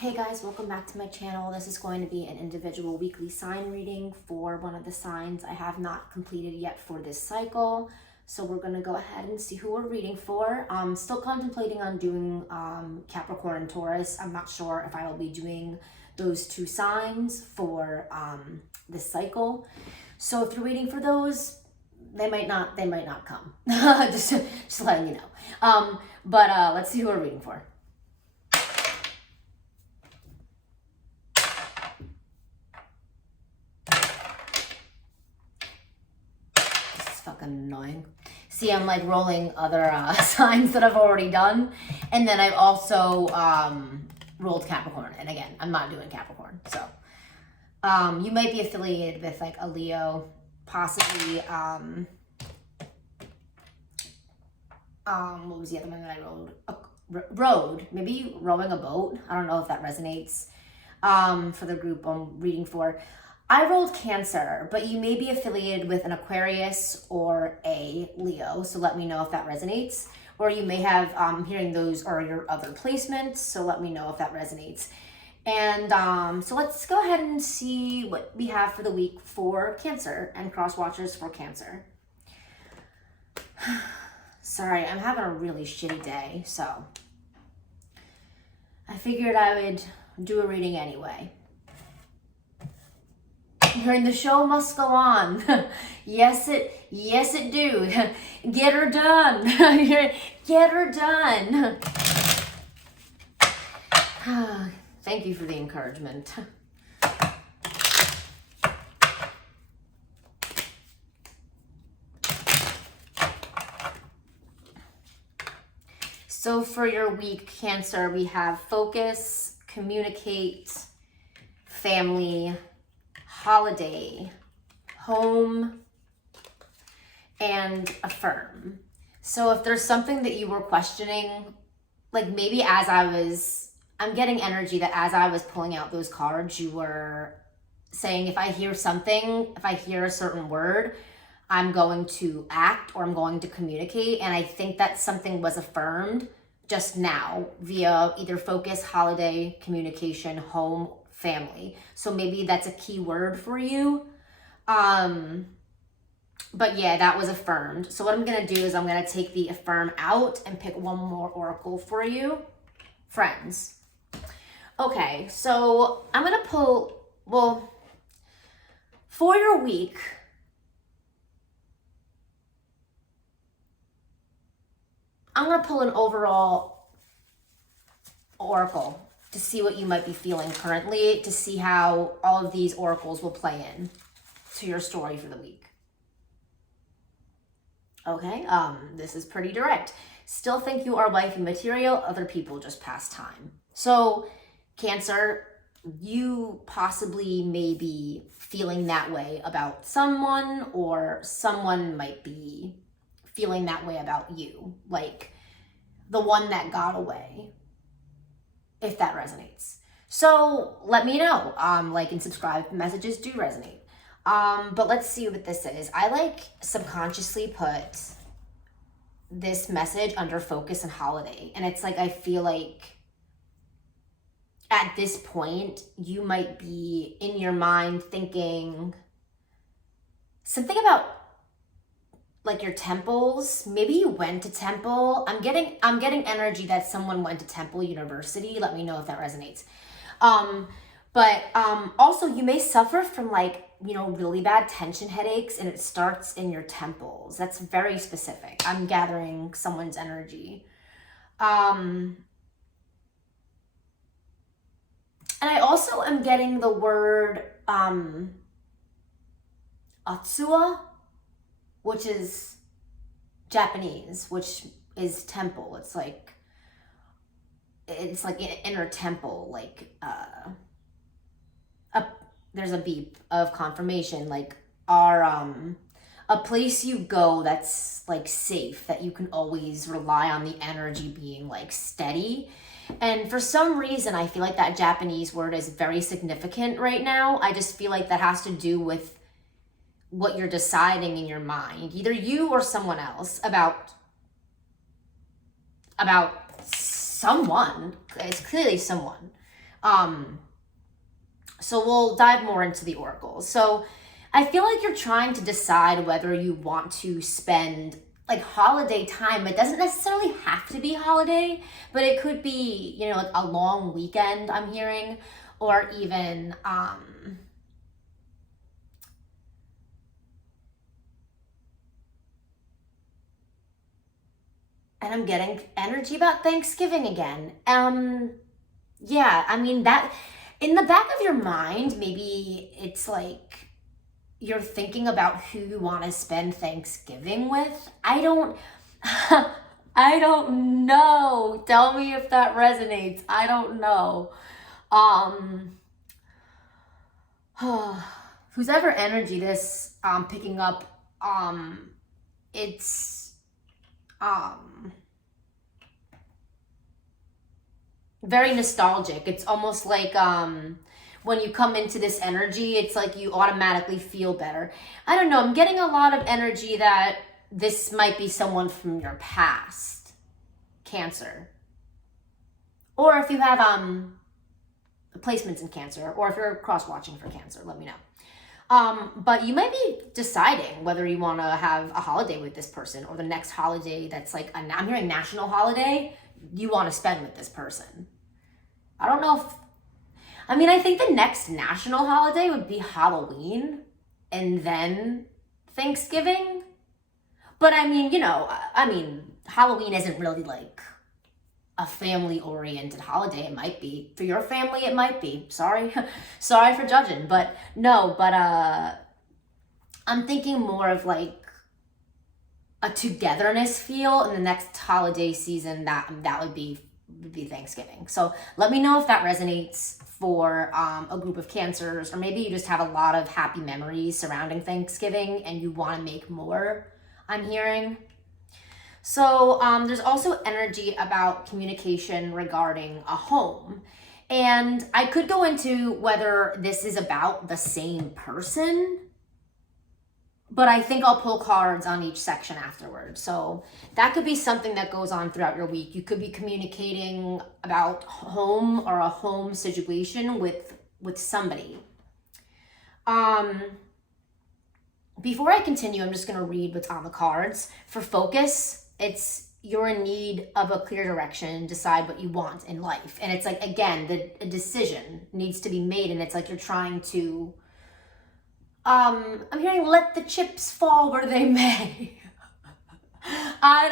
Hey guys, welcome back to my channel. This is going to be an individual weekly sign reading for one of the signs I have not completed yet for this cycle. So we're going to go ahead and see who we're reading for. I'm still contemplating on doing Capricorn and Taurus. I'm not sure if I will be doing those two signs for this cycle. So if you're waiting for those, they might not come. just letting you know. But let's see who we're reading for. Fucking annoying. See, I'm like rolling other signs that I've already done, and then I've also rolled Capricorn. And again, I'm not doing Capricorn, so you might be affiliated with like a Leo, possibly. What was the other one that I rolled? Maybe rowing a boat. I don't know if that resonates for the group I'm reading for. I rolled Cancer, but you may be affiliated with an Aquarius or a Leo, so let me know if that resonates. Or you may have, hearing those are your other placements, so let me know if that resonates. And so let's go ahead and see what we have for the week for Cancer and cross watchers for Cancer. Sorry, I'm having a really shitty day, so I figured I would do a reading anyway. Hearing the show must go on. yes it do. Get her done. Get her done. Thank you for the encouragement. So for your week, Cancer, we have focus, communicate, family, holiday, home, and affirm. So if there's something that you were questioning, like maybe I'm getting energy that as I was pulling out those cards, you were saying, if I hear something, if I hear a certain word, I'm going to act or I'm going to communicate. And I think that something was affirmed just now via either focus, holiday, communication, home, family. So maybe that's a key word for you. But yeah, that was affirmed. So what I'm going to do is I'm going to take the affirm out and pick one more oracle for you. Friends. Okay, so I'm going to pull, well, for your week, I'm going to pull an overall oracle to see what you might be feeling currently, to see how all of these oracles will play in to your story for the week. Okay, this is pretty direct. Still think you are wifey material, other people just pass time. So, Cancer, you possibly may be feeling that way about someone, or someone might be feeling that way about you, like the one that got away, if that resonates. So let me know, like and subscribe if messages do resonate. But let's see what this is. I like subconsciously put this message under focus and holiday. And it's like, I feel like at this point, you might be in your mind thinking something about like your temples. Maybe you went to temple. I'm getting energy that someone went to Temple University. Let me know if that resonates. But also you may suffer from like, you know, really bad tension headaches, and it starts in your temples. That's very specific. I'm gathering someone's energy. And I also am getting the word Atsuwa, which is Japanese, which is temple. It's like an inner temple, like there's a beep of confirmation, like a place you go that's like safe, that you can always rely on the energy being like steady. And for some reason, I feel like that Japanese word is very significant right now. I just feel like that has to do with what you're deciding in your mind, either you or someone else, about someone. It's clearly someone. So we'll dive more into the oracles. So I feel like you're trying to decide whether you want to spend like holiday time. It doesn't necessarily have to be holiday, but it could be, you know, like a long weekend, I'm hearing, or even, and I'm getting energy about Thanksgiving again. Yeah, I mean, that in the back of your mind, maybe it's like you're thinking about who you want to spend Thanksgiving with. I don't I don't know. Tell me if that resonates. I don't know. Um whose ever energy this picking up, it's um very nostalgic. It's almost like when you come into this energy, it's like you automatically feel better. I don't know. I'm getting a lot of energy that this might be someone from your past, Cancer. Or if you have placements in Cancer, or if you're cross-watching for Cancer, let me know. But you might be deciding whether you want to have a holiday with this person, or the next holiday that's like, I'm hearing national holiday, you want to spend with this person. I don't know if, I mean, I think the next national holiday would be Halloween and then Thanksgiving. But I mean, you know, Halloween isn't really like a family-oriented holiday. It might be. For your family, it might be. Sorry. Sorry for judging. But no, I'm thinking more of like a togetherness feel in the next holiday season. That would be Thanksgiving. So let me know if that resonates for a group of Cancers, or maybe you just have a lot of happy memories surrounding Thanksgiving and you want to make more, I'm hearing. So there's also energy about communication regarding a home. And I could go into whether this is about the same person, but I think I'll pull cards on each section afterwards. So that could be something that goes on throughout your week. You could be communicating about home or a home situation with somebody. Before I continue, I'm just going to read what's on the cards. For focus, it's you're in need of a clear direction, decide what you want in life. And it's like, again, a decision needs to be made, and it's like you're trying to I'm hearing let the chips fall where they may. I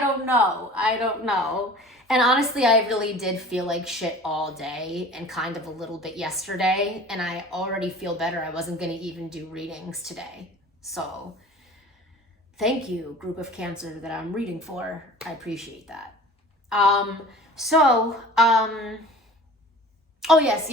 don't know. And honestly, I really did feel like shit all day and kind of a little bit yesterday, and I already feel better. I wasn't going to even do readings today. So thank you, group of Cancer that I'm reading for. I appreciate that. Oh, yes,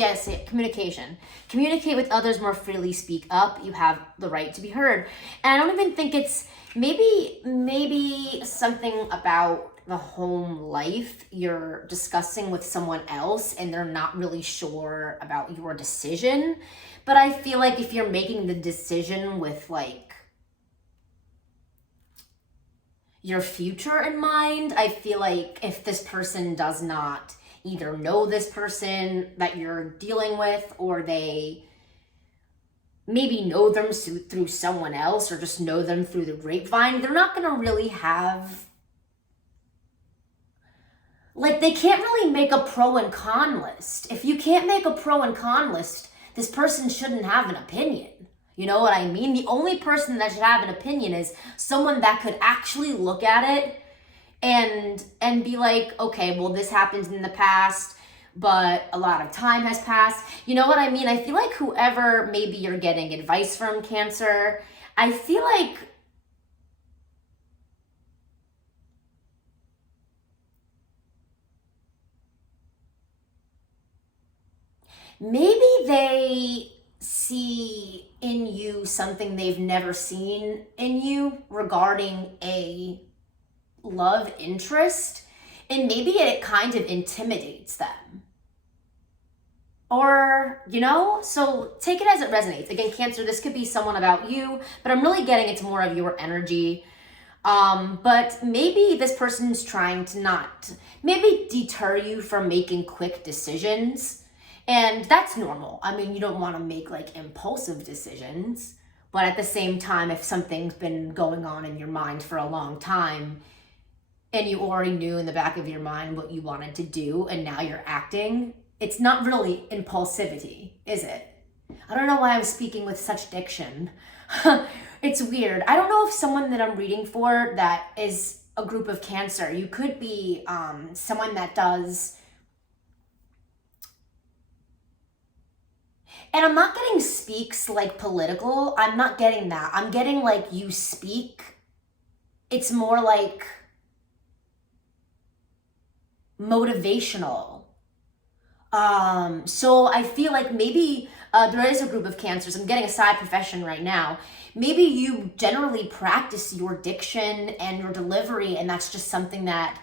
communication. Communicate with others more freely, speak up. You have the right to be heard. And I don't even think it's maybe something about the home life you're discussing with someone else and they're not really sure about your decision. But I feel like if you're making the decision with like your future in mind, I feel like if this person does not either know this person that you're dealing with, or they maybe know them through someone else, or just know them through the grapevine, they're not going to really have, like, they can't really make a pro and con list. If you can't make a pro and con list, this person shouldn't have an opinion. You know what I mean? The only person that should have an opinion is someone that could actually look at it and be like, okay, well, this happened in the past, but a lot of time has passed. You know what I mean? I feel like whoever maybe you're getting advice from, Cancer, I feel like maybe they see in you something they've never seen in you regarding a love interest, and maybe it kind of intimidates them, or you know, so take it as it resonates. Again, Cancer, this could be someone about you, but I'm really getting it's more of your energy. But maybe this person's trying to not maybe deter you from making quick decisions, And that's normal. I mean, you don't want to make like impulsive decisions, but at the same time, if something's been going on in your mind for a long time and you already knew in the back of your mind what you wanted to do and now you're acting, it's not really impulsivity, is it? I don't know why I'm speaking with such diction. It's weird. I don't know if someone that I'm reading for that is a group of Cancer. You could be someone that does... And I'm not getting speaks like political. I'm not getting that. I'm getting like you speak. It's more like motivational. So I feel like maybe there is a group of Cancers. I'm getting a side profession right now. Maybe you generally practice your diction and your delivery, and that's just something that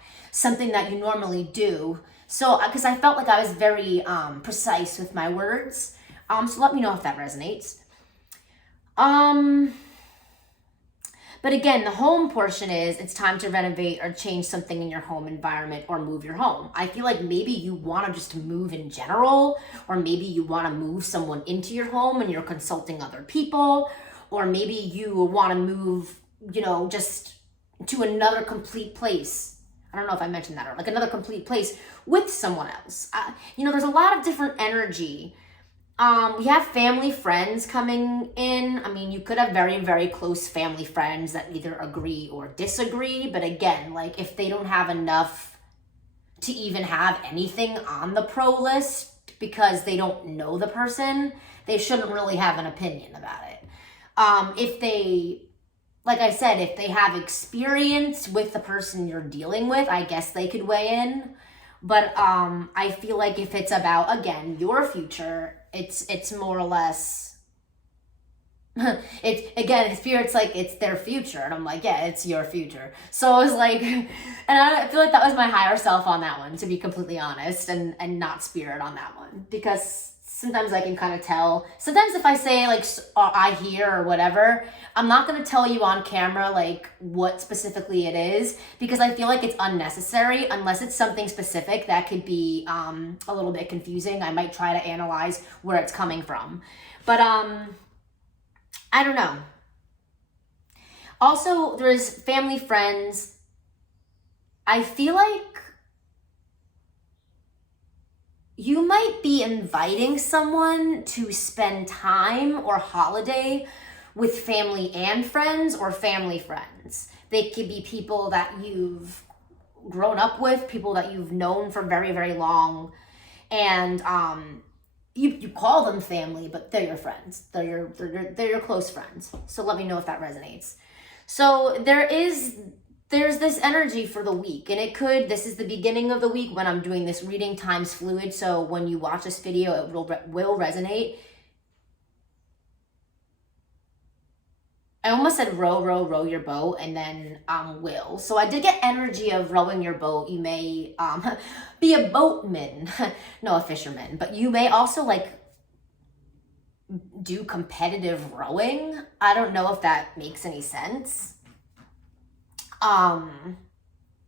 you normally do. So because I felt like I was very precise with my words. So let me know if that resonates. But again, the home portion is it's time to renovate or change something in your home environment or move your home. I feel like maybe you want to just move in general, or maybe you want to move someone into your home and you're consulting other people, or maybe you want to move, just to another complete place. I don't know if I mentioned that, or like another complete place with someone else. There's a lot of different energy. We have family friends coming in. I mean, you could have very, very close family friends that either agree or disagree. But again, like if they don't have enough to even have anything on the pro list because they don't know the person, they shouldn't really have an opinion about it. If they, like I said, if they have experience with the person you're dealing with, I guess they could weigh in. But I feel like if it's about, again, your future, it's more or less, Spirit's like, it's their future. And I'm like, yeah, it's your future. So I was like, and I feel like that was my higher self on that one, to be completely honest, and not Spirit on that one. Because sometimes I can kind of tell. Sometimes if I say like, I hear or whatever, I'm not going to tell you on camera like what specifically it is, because I feel like it's unnecessary unless it's something specific that could be a little bit confusing. I might try to analyze where it's coming from. But I don't know. Also, there's family, friends. I feel like you might be inviting someone to spend time or holiday with family and friends, or family friends. They could be people that you've grown up with, people that you've known for very, very long. And you call them family, but they're your friends. They're your close friends. So let me know if that resonates. So there's this energy for the week, and this is the beginning of the week when I'm doing this reading. Time's fluid, so when you watch this video, it will resonate. I almost said row your boat, and then will. So I did get energy of rowing your boat. You may be a boatman, no, a fisherman, but you may also like do competitive rowing. I don't know if that makes any sense.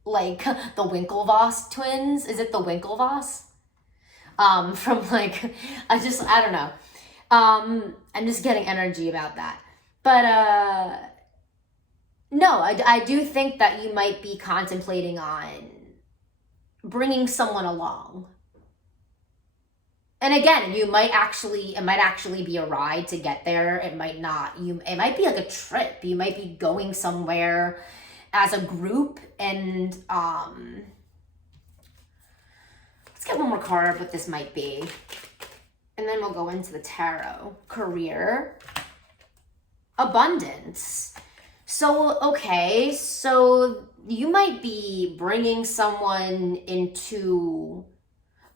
Like the Winklevoss twins. Is it the Winklevoss? From like, I don't know. I'm just getting energy about that. But no, I do think that you might be contemplating on bringing someone along. And again, it might actually be a ride to get there. It might not. It might be like a trip. You might be going somewhere as a group. And let's get one more card of what this might be. And then we'll go into the tarot. Career. Abundance. So, okay, so you might be bringing someone into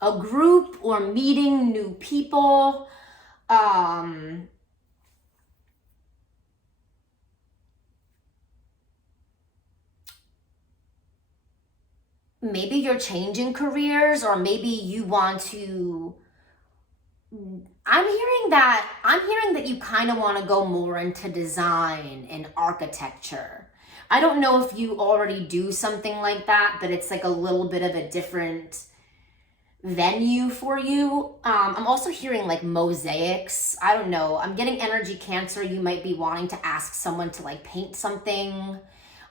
a group or meeting new people. Maybe you're changing careers, or maybe you want to... I'm hearing that you kind of want to go more into design and architecture. I don't know if you already do something like that, but it's like a little bit of a different venue for you. I'm also hearing like mosaics. I don't know. I'm getting energy Cancer. You might be wanting to ask someone to like paint something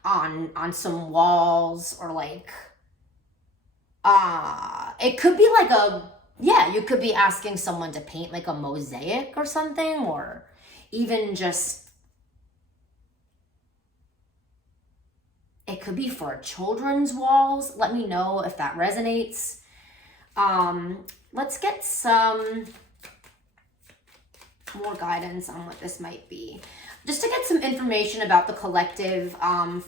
on some walls, or like it could be like you could be asking someone to paint like a mosaic or something, or even just, it could be for children's walls. Let me know if that resonates. Let's get some more guidance on what this might be. Just to get some information about the collective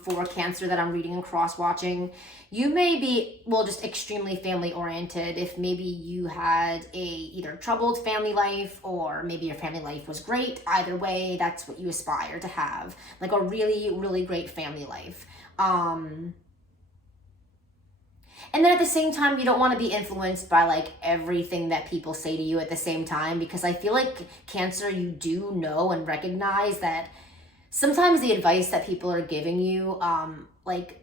for Cancer that I'm reading and cross-watching. You may be, well, just extremely family-oriented. If maybe you had a either troubled family life, or maybe your family life was great. Either way, that's what you aspire to have. Like a really, really great family life. And then at the same time, you don't want to be influenced by like everything that people say to you at the same time, because I feel like Cancer, you do know and recognize that sometimes the advice that people are giving you, like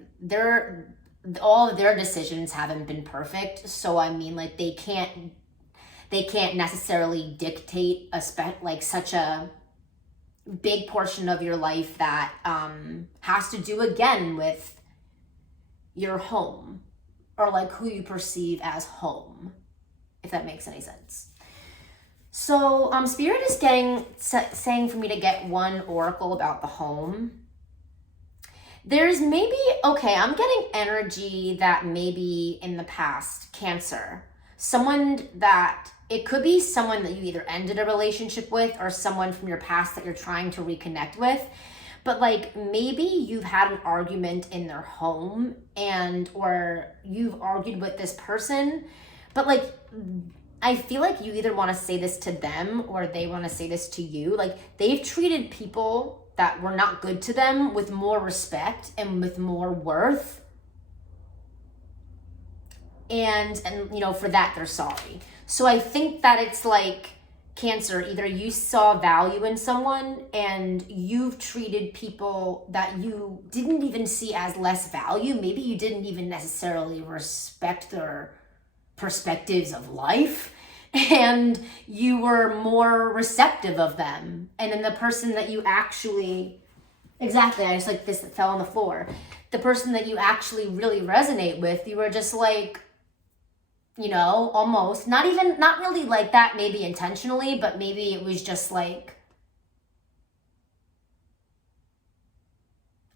all of their decisions haven't been perfect. So I mean, like they can't necessarily dictate like such a big portion of your life that has to do again with your home, or like who you perceive as home, if that makes any sense. So Spirit is saying for me to get one oracle about the home. There's maybe, okay, I'm getting energy that maybe in the past, Cancer, someone that, it could be someone that you either ended a relationship with, or someone from your past that you're trying to reconnect with. But like maybe you've had an argument in their home, or you've argued with this person, but like I feel like you either want to say this to them or they want to say this to you. Like they've treated people that were not good to them with more respect and with more worth. And you know, for that they're sorry. So I think that it's like, Cancer, either you saw value in someone and you've treated people that you didn't even see as less value. Maybe you didn't even necessarily respect their perspectives of life, and you were more receptive of them. And then the person that you actually, exactly, I just like this that fell on the floor. The person that you actually really resonate with, you were just like, you know, almost, not really like that, maybe intentionally, but maybe it was just like,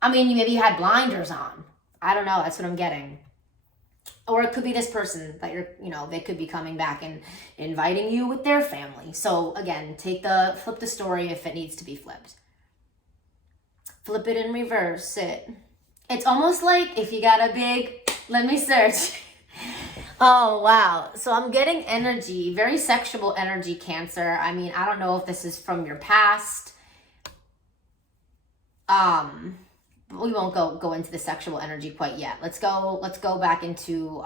I mean, maybe you had blinders on. I don't know, that's what I'm getting. Or it could be this person that you're, you know, they could be coming back and inviting you with their family. So again, flip the story if it needs to be flipped. Flip it and reverse it. It's almost like if you got a big, let me search. Oh, wow. So I'm getting energy, very sexual energy, Cancer. I mean, I don't know if this is from your past. We won't go into the sexual energy quite yet. Let's go back into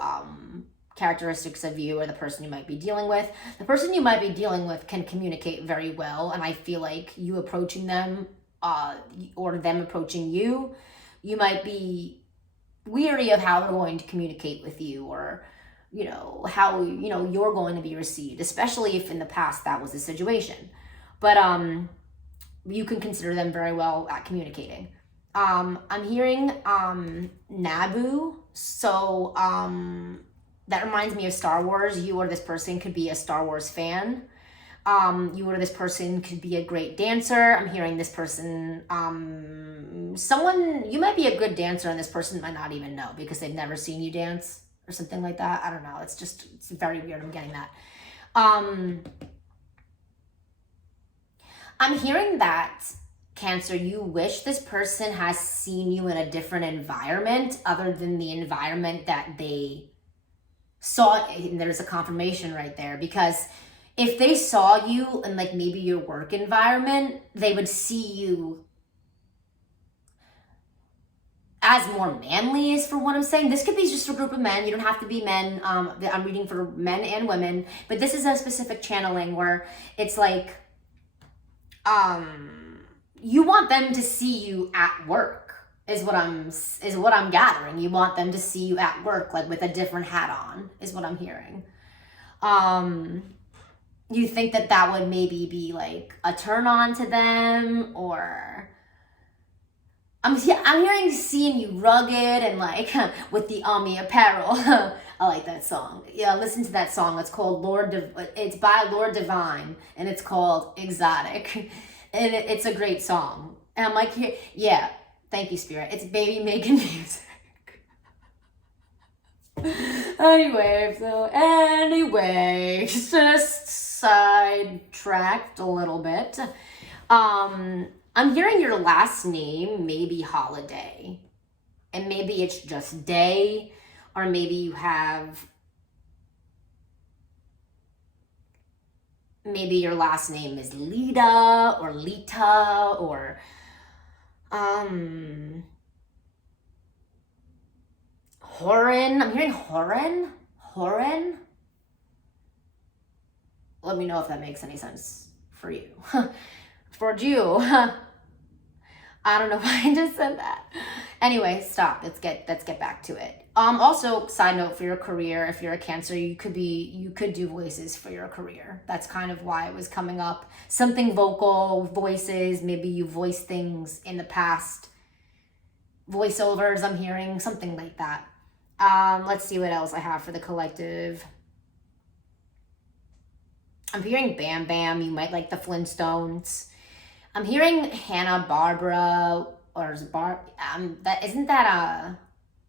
characteristics of you or the person you might be dealing with. The person you might be dealing with can communicate very well, and I feel like you approaching them or them approaching you, you might be weary of how they're going to communicate with you, or you know, how, you know, you're going to be received, especially if in the past that was the situation. But you can consider them very well at communicating. I'm hearing Naboo. So that reminds me of Star Wars. You or this person could be a Star Wars fan. You or this person could be a great dancer. I'm hearing this person, someone, you might be a good dancer and this person might not even know because they've never seen you dance or something like that. I don't know. It's very weird. I'm getting that. I'm hearing that, Cancer, you wish this person has seen you in a different environment other than the environment that they saw. And there's a confirmation right there, because if they saw you in like maybe your work environment, they would see you as more manly, is for what I'm saying. This could be just a group of men. You don't have to be men. I'm reading for men and women, but this is a specific channeling where it's like, you want them to see you at work is what I'm gathering. You want them to see you at work, like with a different hat on, is what I'm hearing. You think that that would maybe be like a turn on to them, or I'm hearing seeing you rugged and like with the Ami apparel. I like that song. Yeah, listen to that song. It's called it's by Lord Divine, and it's called Exotic, and it's a great song. And I'm like, yeah, thank you, Spirit. It's baby making music. Anyway, just sidetracked a little bit. I'm hearing your last name, maybe Holiday, and maybe it's just Day, or maybe you have, maybe your last name is Lita or Lita, or Horan. I'm hearing Horan. Horan. Let me know if that makes any sense for you. For you. I don't know why I just said that. Anyway, stop. Let's get back to it. Also, side note for your career, if you're a Cancer, you could do voices for your career. That's kind of why it was coming up. Something vocal, voices, maybe you voiced things in the past. Voiceovers, I'm hearing, something like that. Let's see what else I have for the collective. I'm hearing Bam Bam. You might like the Flintstones. I'm hearing Hanna-Barbera, or isn't that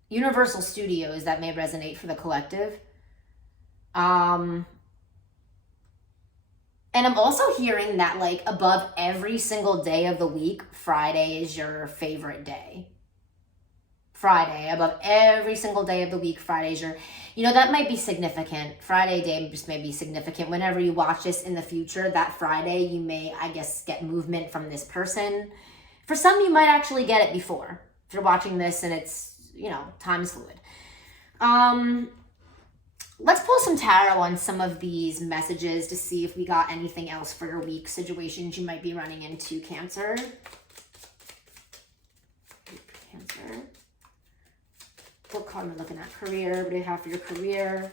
Universal Studios? That may resonate for the collective. And I'm also hearing that like above every single day of the week, Friday is your favorite day. Friday, above every single day of the week, Friday's your, that might be significant. Friday day just may be significant. Whenever you watch this in the future, that Friday, you may, I guess, get movement from this person. For some, you might actually get it before. If you're watching this and it's, time is fluid. Let's pull some tarot on some of these messages to see if we got anything else for your week, situations you might be running into, Cancer. Cancer. What card am I looking at? Career. What do you have for your career?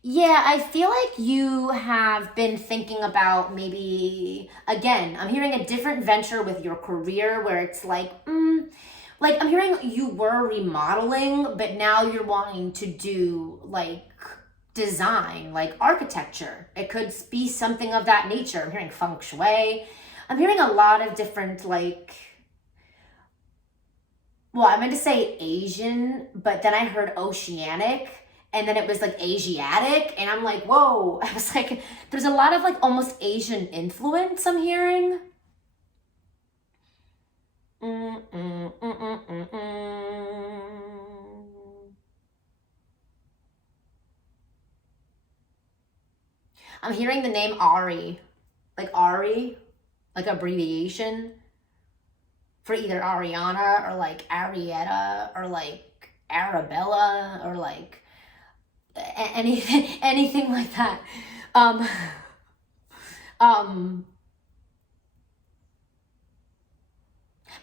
Yeah, I feel like you have been thinking about maybe, again, I'm hearing a different venture with your career where it's like I'm hearing you were remodeling, but now you're wanting to do like design, like architecture. It could be something of that nature. I'm hearing feng shui. I'm hearing a lot of different, I meant to say Asian, but then I heard oceanic, and then it was like Asiatic, and I'm like, whoa. I was like, there's a lot of like almost Asian influence I'm hearing. I'm hearing the name Ari, like abbreviation for either Ariana or like Arietta or like Arabella or like anything like that.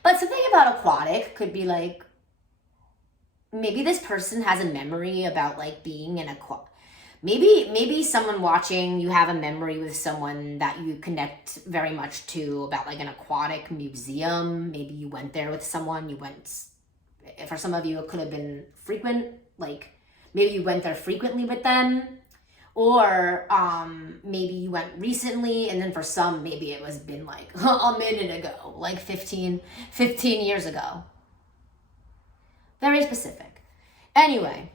But something about aquatic could be like, maybe this person has a memory about like being in maybe someone watching, you have a memory with someone that you connect very much to about like an aquatic museum. Maybe you went there with someone, for some of you, it could have been frequent, like maybe you went there frequently with them, or maybe you went recently, and then for some, maybe it was been like a minute ago, like 15 years ago. Very specific. Anyway.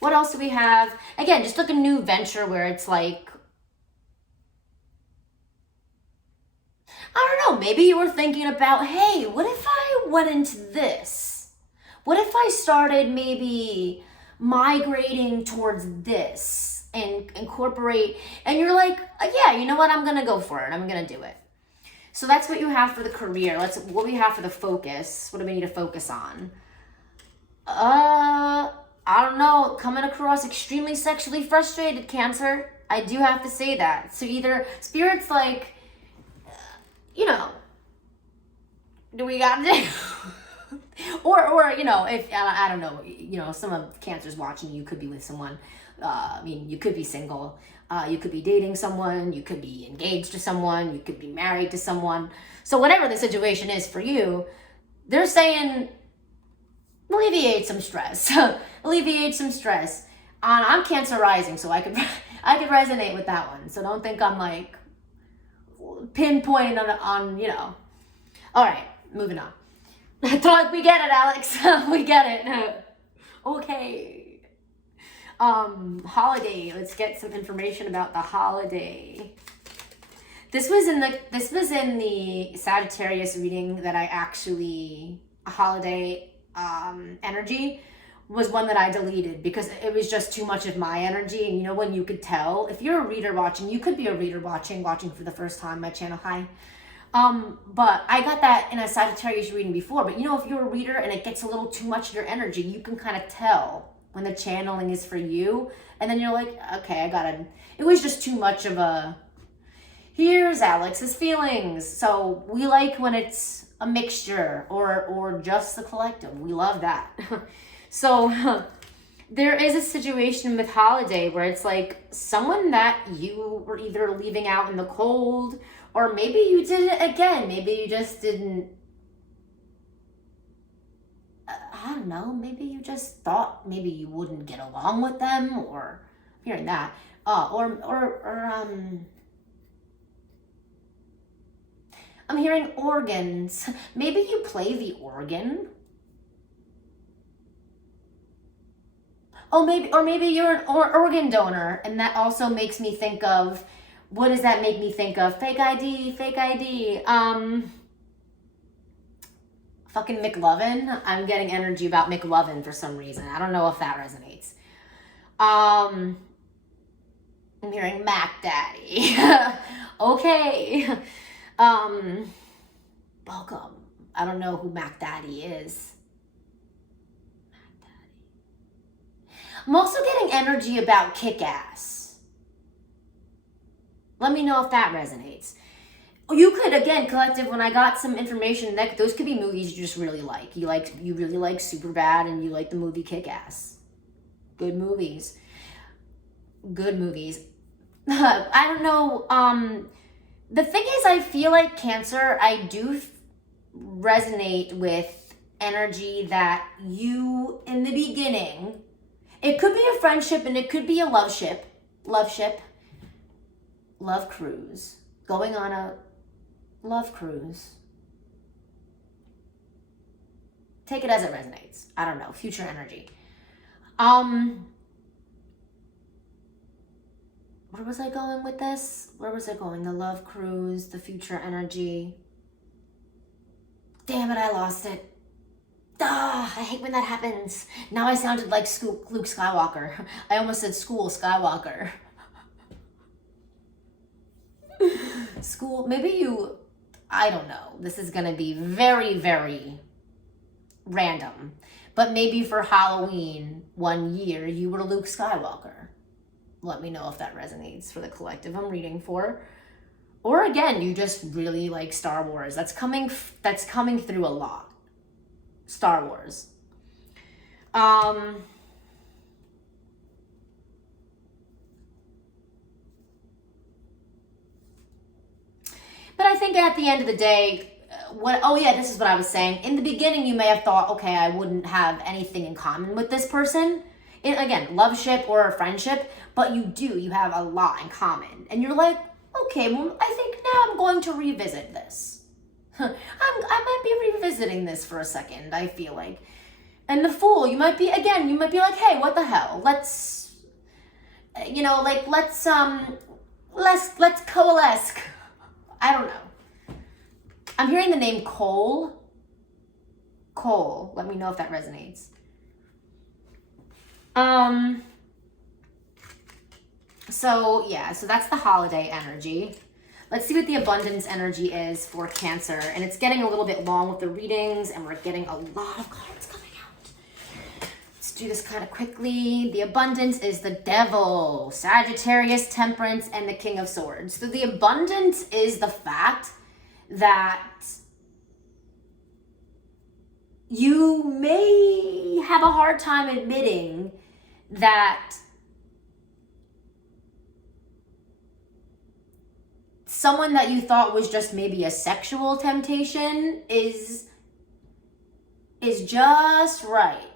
What else do we have? Again, just like a new venture where it's like, I don't know, maybe you were thinking about, hey, what if I went into this? What if I started maybe migrating towards this and incorporate, and you're like, yeah, you know what, I'm going to go for it. I'm going to do it. So that's what you have for the career. What do we have for the focus? What do we need to focus on? I don't know, coming across extremely sexually frustrated, Cancer. I do have to say that. So either Spirit's like, do we got to do? Or you know, if I don't know, you know, some of Cancer's watching, you could be with someone. I mean, you could be single. You could be dating someone. You could be engaged to someone. You could be married to someone. So whatever the situation is for you, they're saying alleviate some stress. Alleviate some stress. I'm Cancer rising, so I could resonate with that one. So don't think I'm like pinpointing on you know. All right, moving on. I thought we get it, Alex. We get it. Okay. Holiday. Let's get some information about the holiday. This was in the Sagittarius reading that I actually holiday energy was one that I deleted because it was just too much of my energy. And you know when you could tell, if you're a reader watching, you could be a reader watching for the first time my channel. Hi. But I got that in a Sagittarius reading before. But you know, if you're a reader and it gets a little too much of your energy, you can kind of tell when the channeling is for you. And then you're like, okay, it was just too much of a, here's Alex's feelings. So we like when it's a mixture or just the collective. We love that. So there is a situation with holiday where it's like someone that you were either leaving out in the cold, or maybe you did it again. Maybe you just didn't, I don't know, maybe you just thought maybe you wouldn't get along with them, or hearing that. I'm hearing organs. Maybe you play the organ. Oh, maybe you're an organ donor, and that also makes me think of, what does that make me think of? Fake ID. Fucking McLovin. I'm getting energy about McLovin for some reason. I don't know if that resonates. I'm hearing Mac Daddy. Okay. Welcome. I don't know who Mac Daddy is. I'm also getting energy about Kick-Ass. Let me know if that resonates. You could, again, collective, when I got some information, that those could be movies you just really like. You really like Superbad, and you like the movie Kick-Ass. Good movies. I don't know. The thing is, I feel like Cancer, I do resonate with energy that you, in the beginning, it could be a friendship and it could be a love cruise, going on a love cruise. Take it as it resonates. I don't know, future energy. Where was I going with this? The love cruise, the future energy. Damn it, I lost it. I hate when that happens. Now I sounded like Luke Skywalker. I almost said school Skywalker. School, maybe you, I don't know. This is going to be very, very random. But maybe for Halloween one year, you were Luke Skywalker. Let me know if that resonates for the collective I'm reading for. Or again, you just really like Star Wars. That's coming through a lot. Star Wars. But I think at the end of the day, this is what I was saying. In the beginning, you may have thought, okay, I wouldn't have anything in common with this person. Again, love ship or a friendship, but you have a lot in common. And you're like, okay, well, I think now I'm going to revisit this. I might be revisiting this for a second, I feel like. And the Fool, you might be like, hey, what the hell? Let's coalesce. I don't know. I'm hearing the name Cole. Let me know if that resonates. So that's the holiday energy. Let's see what the abundance energy is for Cancer. And it's getting a little bit long with the readings, and we're getting a lot of cards coming out. Let's do this kind of quickly. The abundance is the Devil, Sagittarius, Temperance, and the King of Swords. So the abundance is the fact that you may have a hard time admitting that someone that you thought was just maybe a sexual temptation is just right.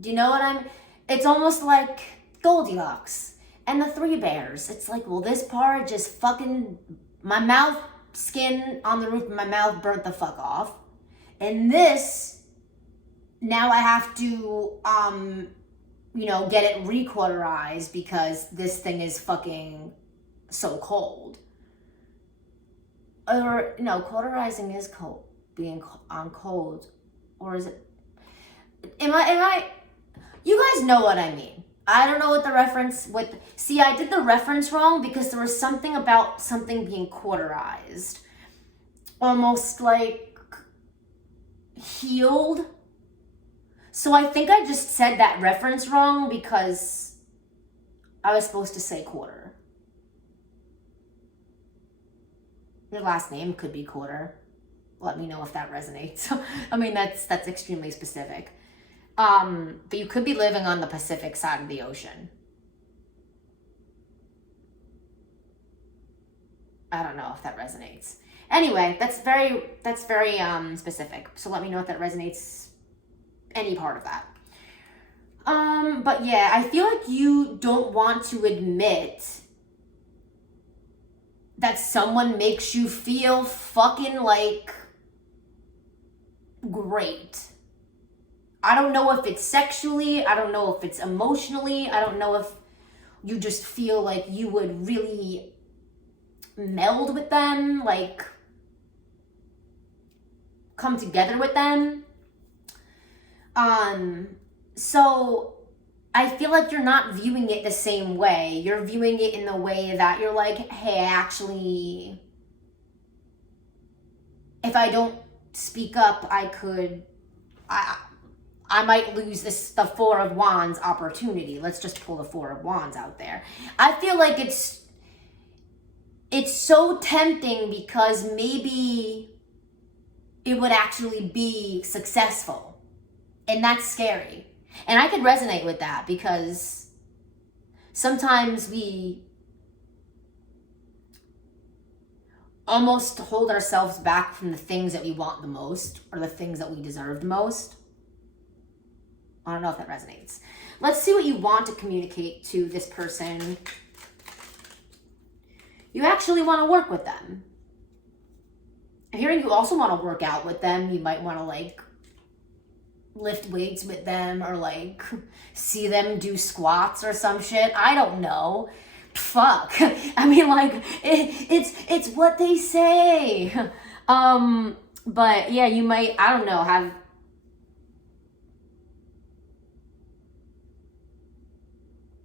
Do you know what I'm... It's almost like Goldilocks and the Three Bears. It's like, well, this part just fucking... My mouth skin on the roof of my mouth burnt the fuck off. And this, now I have to, you know, get it re-cauterized because this thing is fucking so cold. Or, no, cauterizing is cold. Being on cold. Or is it... Am I... You guys know what I mean. I don't know what the reference with... See, I did the reference wrong because there was something about something being cauterized. Almost like healed. So I think I just said that reference wrong because I was supposed to say quarter. Your last name could be Quarter. Let me know if that resonates. I mean, that's extremely specific. But you could be living on the Pacific side of the ocean. I don't know if that resonates. Anyway, that's very specific. So let me know if that resonates, any part of that. But yeah, I feel like you don't want to admit that someone makes you feel fucking like great. I don't know if it's sexually, I don't know if it's emotionally, I don't know if you just feel like you would really meld with them, like come together with them. So I feel like you're not viewing it the same way. You're viewing it in the way that you're like, hey, actually, if I don't speak up, I might lose the Four of Wands opportunity. Let's just pull the Four of Wands out there. I feel like it's so tempting because maybe it would actually be successful. And that's scary. And I could resonate with that because sometimes we almost hold ourselves back from the things that we want the most or the things that we deserve the most. I don't know if that resonates. Let's see what you want to communicate to this person. You actually want to work with them. I'm hearing you also want to work out with them. You might want to like lift weights with them or like see them do squats or some shit. I don't know. Fuck. I mean, like it's what they say. But yeah, you might, I don't know, have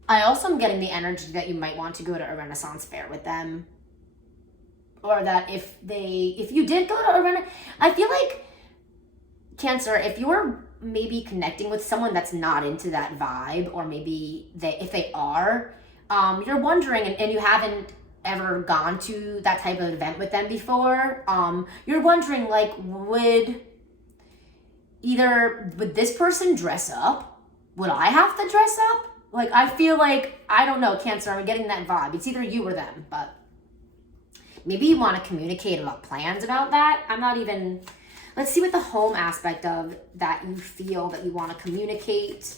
I also am getting the energy that you might want to go to a Renaissance fair with them. Or that if you did go to a Renaissance, I feel like, Cancer, if you're maybe connecting with someone that's not into that vibe, or maybe if they are, you're wondering, and you haven't ever gone to that type of event with them before, you're wondering, like, would this person dress up? Would I have to dress up? Like, I feel like, I don't know, Cancer, I'm getting that vibe. It's either you or them, but maybe you want to communicate about plans about that. I'm not even... Let's see what the home aspect of that you feel that you want to communicate.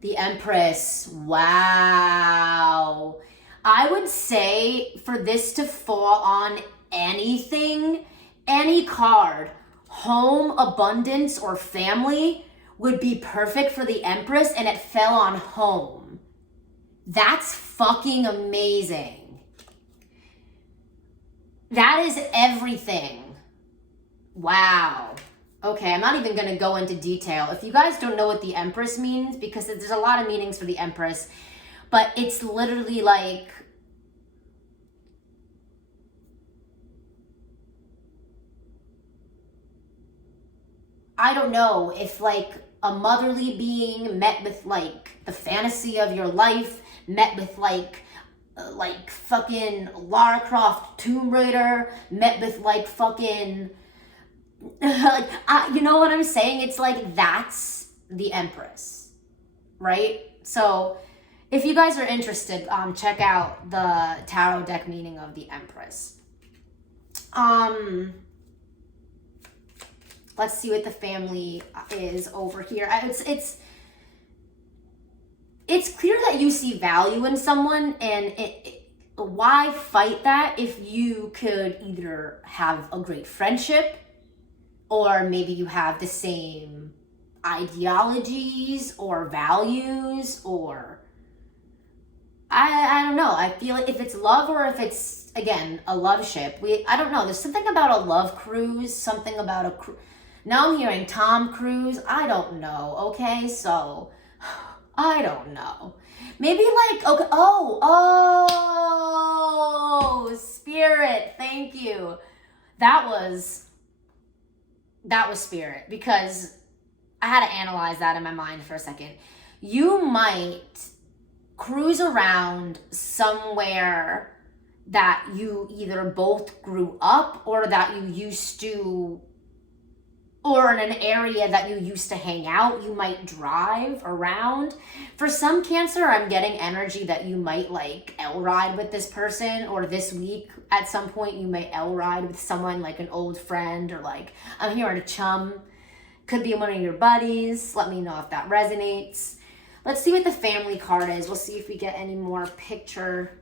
The Empress. Wow. I would say for this to fall on anything, any card, home, abundance, or family would be perfect for the Empress, and it fell on home. That's fucking amazing. That is everything. Wow. Okay, I'm not even going to go into detail. If you guys don't know what the Empress means, because there's a lot of meanings for the Empress, but it's literally like... I don't know if like a motherly being met with like the fantasy of your life, met with like fucking Lara Croft Tomb Raider, met with like fucking like, you know what I'm saying? It's like, that's the Empress, right? So if you guys are interested, check out the tarot deck meaning of the Empress. Let's see what the family is over here. It's clear that you see value in someone, and why fight that if you could either have a great friendship, or maybe you have the same ideologies or values, or I don't know. I feel like if it's love, or if it's, again, a love ship, I don't know. There's something about a love cruise, something about a now I'm hearing Tom Cruise. I don't know. Okay, so I don't know. Maybe like, okay, oh, Spirit, thank you. That was Spirit, because I had to analyze that in my mind for a second. You might cruise around somewhere that you either both grew up, or that you used to, or in an area that you used to hang out. You might drive around. For some Cancer, I'm getting energy that you might like ride with this person, or this week at some point you might ride with someone, like an old friend, or like, I'm hearing a chum. Could be one of your buddies. Let me know if that resonates. Let's see what the family card is. We'll see if we get any more picture.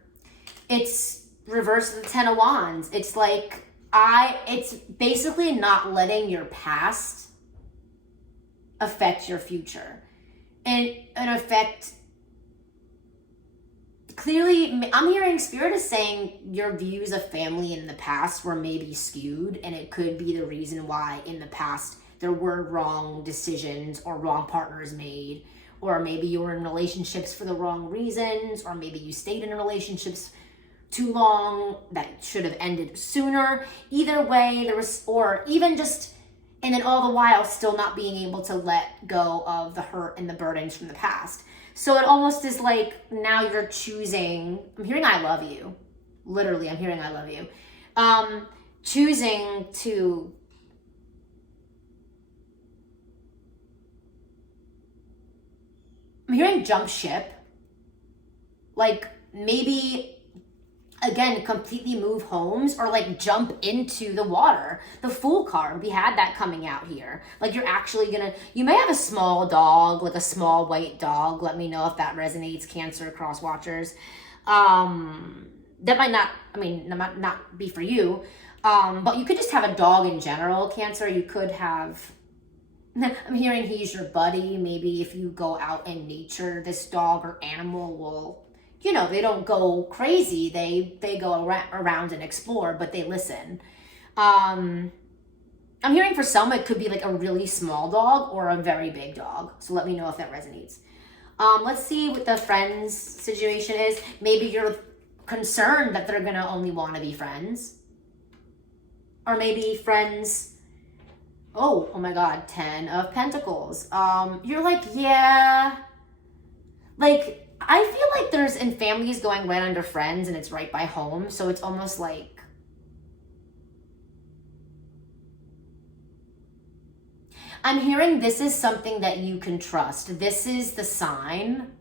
It's reverse of the Ten of Wands. It's like, it's basically not letting your past affect your future. And affect, clearly, I'm hearing Spirit is saying your views of family in the past were maybe skewed, and it could be the reason why in the past there were wrong decisions or wrong partners made, or maybe you were in relationships for the wrong reasons, or maybe you stayed in relationships too long that should have ended sooner. Either way, there was, or even just, and then all the while still not being able to let go of the hurt and the burdens from the past. So it almost is like, now you're choosing, I'm hearing I love you. Literally, I'm hearing I love you. Choosing to, I'm hearing jump ship. Like, maybe, again, completely move homes, or like jump into the water. The Fool card, we had that coming out here. Like, you're actually gonna, you may have a small dog, like a small white dog. Let me know if that resonates, Cancer cross watchers. That might not, not be for you. But you could just have a dog in general, Cancer. You could have, I'm hearing he's your buddy. Maybe if you go out in nature, this dog or animal will, you know, they don't go crazy. They go around and explore, but they listen. I'm hearing for some, it could be like a really small dog or a very big dog. So let me know if that resonates. Let's see what the friends situation is. Maybe you're concerned that they're gonna only want to be friends. Or maybe friends, oh my God, 10 of Pentacles. You're like, yeah, like, I feel like there's, in families going right under friends, and it's right by home. So it's almost like, I'm hearing this is something that you can trust. This is the sign.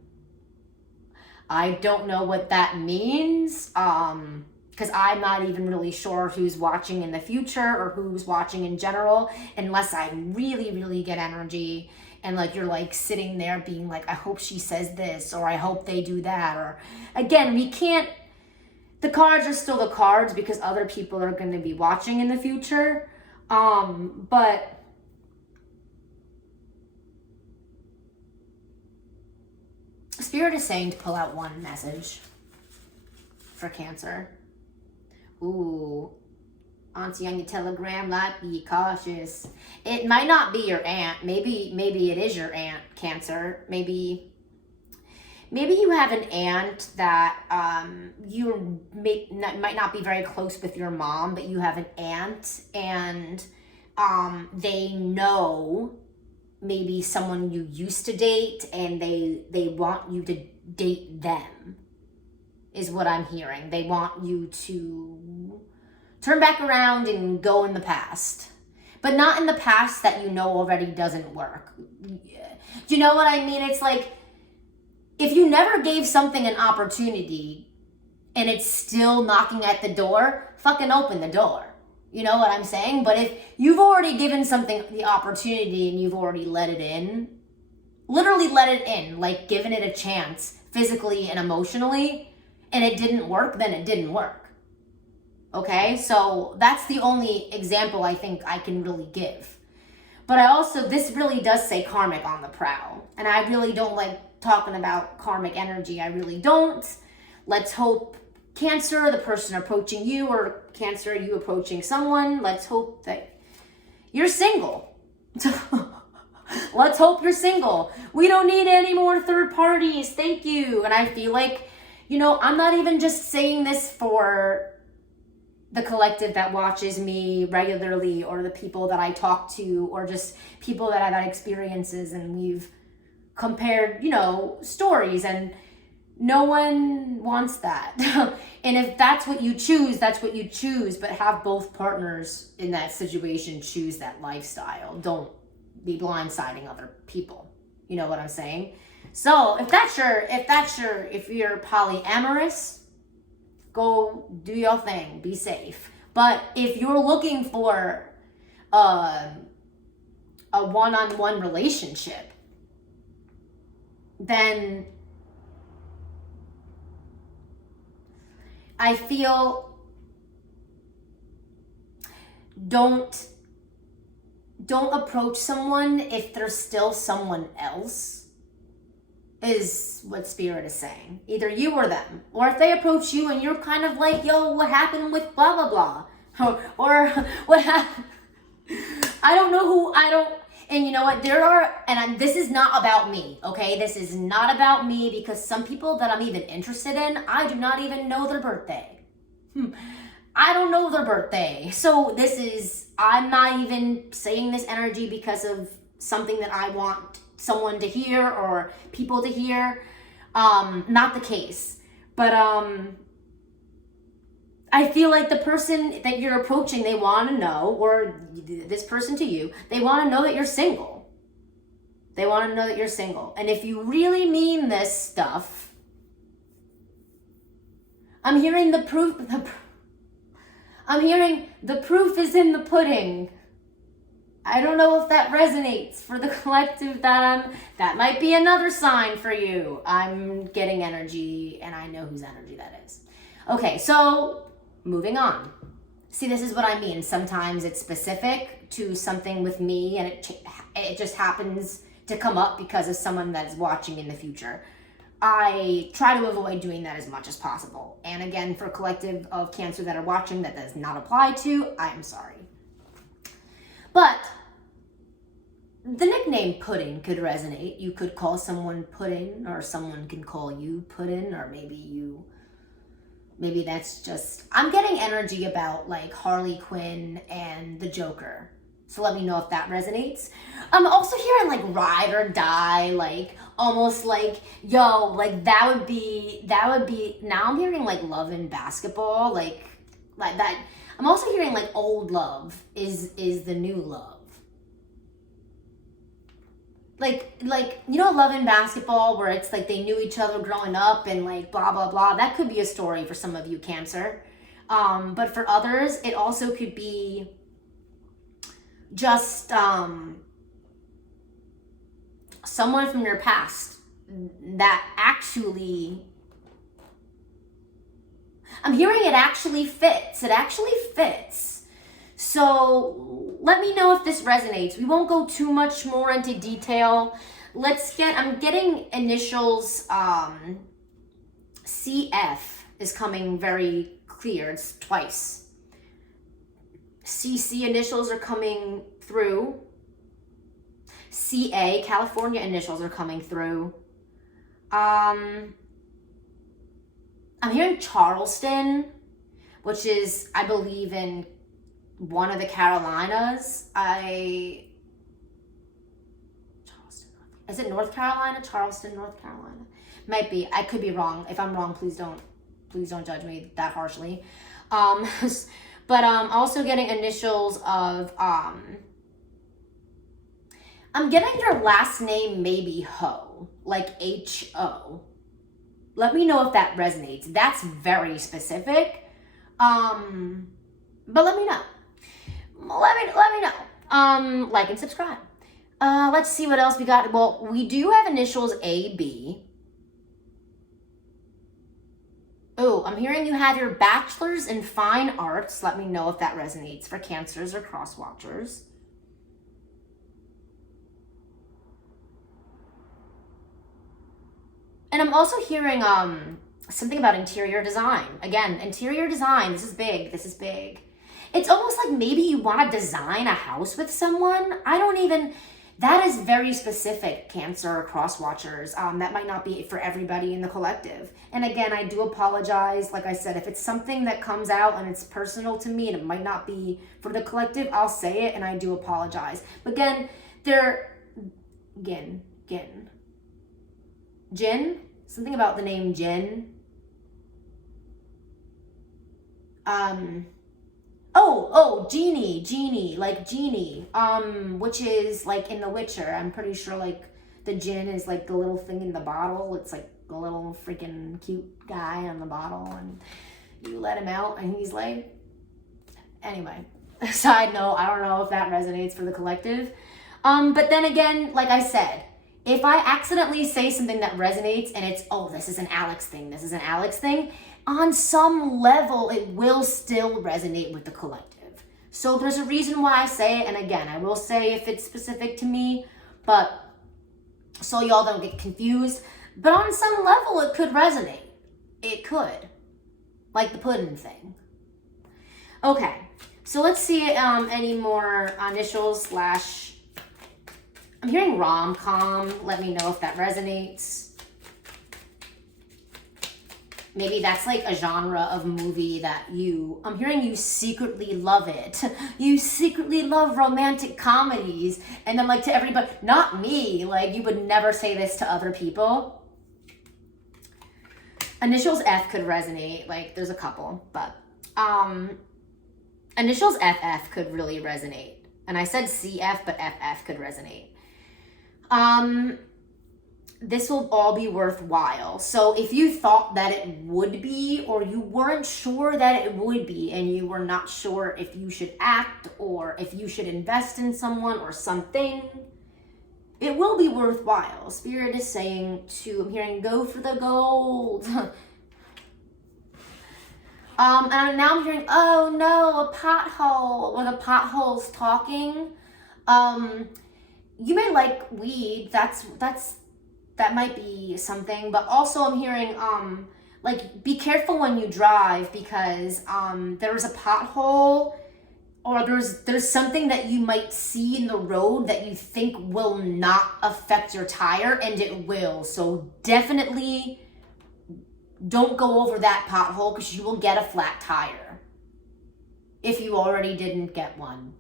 I don't know what that means, because I'm not even really sure who's watching in the future or who's watching in general, unless I really, really get energy. And like, you're like sitting there being like, I hope she says this, or I hope they do that. Or again, we can't, the cards are still the cards, because other people are going to be watching in the future. But Spirit is saying to pull out one message for Cancer. Ooh. Auntie on your telegram, like, be cautious. It might not be your aunt. Maybe it is your aunt, Cancer. Maybe you have an aunt that you might not be very close with your mom, but you have an aunt, and they know maybe someone you used to date, and they want you to date them, is what I'm hearing. They want you to turn back around and go in the past. but not in the past that you know already doesn't work. Do you know what I mean? It's like, if you never gave something an opportunity and it's still knocking at the door, fucking open the door. You know what I'm saying? But if you've already given something the opportunity and you've already let it in, literally let it in, like given it a chance physically and emotionally, and it didn't work, then it didn't work. Okay? So that's the only example I think I can really give. But I also, this really does say karmic on the prowl. And I really don't like talking about karmic energy. I really don't. Let's hope Cancer, the person approaching you, or Cancer, you approaching someone, let's hope that you're single. Let's hope you're single. We don't need any more third parties. Thank you. And I feel like, I'm not even just saying this for the collective that watches me regularly, or the people that I talk to, or just people that I've had experiences and we've compared, stories, and no one wants that. And if that's what you choose, that's what you choose. But have both partners in that situation choose that lifestyle. Don't be blindsiding other people. You know what I'm saying? So if you're polyamorous, go do your thing. Be safe. But if you're looking for a one-on-one relationship, then I feel don't approach someone if there's still someone else, is what Spirit is saying. Either you or them. Or if they approach you and you're kind of like, yo, what happened with blah, blah, blah. Or what happened? And you know what? This is not about me, okay? This is not about me, because some people that I'm even interested in, I do not even know their birthday. I don't know their birthday. So I'm not even saying this energy because of something that I want someone to hear or people to hear. Not the case. But I feel like the person that you're approaching, they want to know, or this person to you, they want to know that you're single. They want to know that you're single. And if you really mean this stuff, I'm hearing the proof is in the pudding. I don't know if that resonates for the collective that might be another sign for you. I'm getting energy, and I know whose energy that is. Okay, so moving on. See, this is what I mean. Sometimes it's specific to something with me, and it just happens to come up because of someone that's watching in the future. I try to avoid doing that as much as possible. And again, for collective of Cancer that are watching that does not apply to, I'm sorry. But the nickname Pudding could resonate. You could call someone Pudding, or someone can call you Pudding, or maybe that's just, I'm getting energy about like Harley Quinn and the Joker. So let me know if that resonates. I'm also hearing like ride or die, like almost like, yo, like that would be, now I'm hearing like love and basketball, like that. I'm also hearing like old love is the new love. Like, love and basketball, where it's like they knew each other growing up and like blah, blah, blah. That could be a story for some of you, Cancer. But for others, it also could be just someone from your past that actually, I'm hearing it actually fits. It actually fits. So let me know if this resonates. We won't go too much more into detail. I'm getting initials, CF is coming very clear. It's twice. CC initials are coming through. CA, California initials are coming through. I'm hearing Charleston, which is, I believe, in one of the Carolinas. Is it North Carolina? Charleston, North Carolina? Might be. I could be wrong. If I'm wrong, please don't judge me that harshly. But also getting initials of I'm getting your last name maybe Ho, like H-O. Let me know if that resonates. That's very specific. But let me know. Let me know. Like and subscribe. Let's see what else we got. Well, we do have initials A, B. Oh, I'm hearing you have your bachelor's in fine arts. Let me know if that resonates for Cancers or cross watchers. And I'm also hearing something about interior design. Again, interior design, this is big, this is big. It's almost like maybe you want to design a house with someone. That is very specific, Cancer or cross watchers. That might not be for everybody in the collective. And again, I do apologize. Like I said, if it's something that comes out and it's personal to me and it might not be for the collective, I'll say it and I do apologize. But again, Jin, something about the name Jin. Genie, like genie, which is like in The Witcher. I'm pretty sure like the Jin is like the little thing in the bottle. It's like the little freaking cute guy on the bottle and you let him out and he's like, anyway, side note, I don't know if that resonates for the collective. But then again, like I said, if I accidentally say something that resonates and it's, oh, this is an Alex thing, on some level, it will still resonate with the collective. So there's a reason why I say it. And again, I will say if it's specific to me, but so y'all don't get confused. But on some level, it could resonate. It could. Like the pudding thing. Okay. So let's see any more initials / I'm hearing rom-com. Let me know if that resonates. Maybe that's like a genre of movie that I'm hearing you secretly love it. You secretly love romantic comedies. And then like to everybody, not me, like you would never say this to other people. Initials F could resonate, like there's a couple, but initials FF could really resonate. And I said CF, but FF could resonate. This will all be worthwhile. So if you thought that it would be, or you weren't sure that it would be, and you were not sure if you should act or if you should invest in someone or something, it will be worthwhile. Spirit is saying I'm hearing go for the gold. And now I'm hearing, oh no, a pothole, when a pothole's talking. You may like weed, that might be something, but also I'm hearing, like, be careful when you drive because there's a pothole or there's something that you might see in the road that you think will not affect your tire, and it will. So definitely don't go over that pothole because you will get a flat tire if you already didn't get one.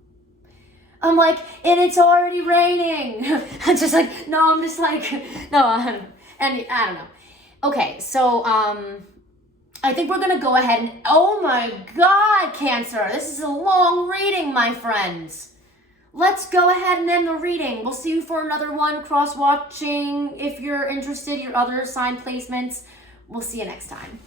I'm like, and it's already raining. I'm just like, no, and I don't know. Okay, so I think we're gonna go ahead and, oh my God, Cancer, this is a long reading, my friends. Let's go ahead and end the reading. We'll see you for another one, cross-watching. If you're interested, your other sign placements. We'll see you next time.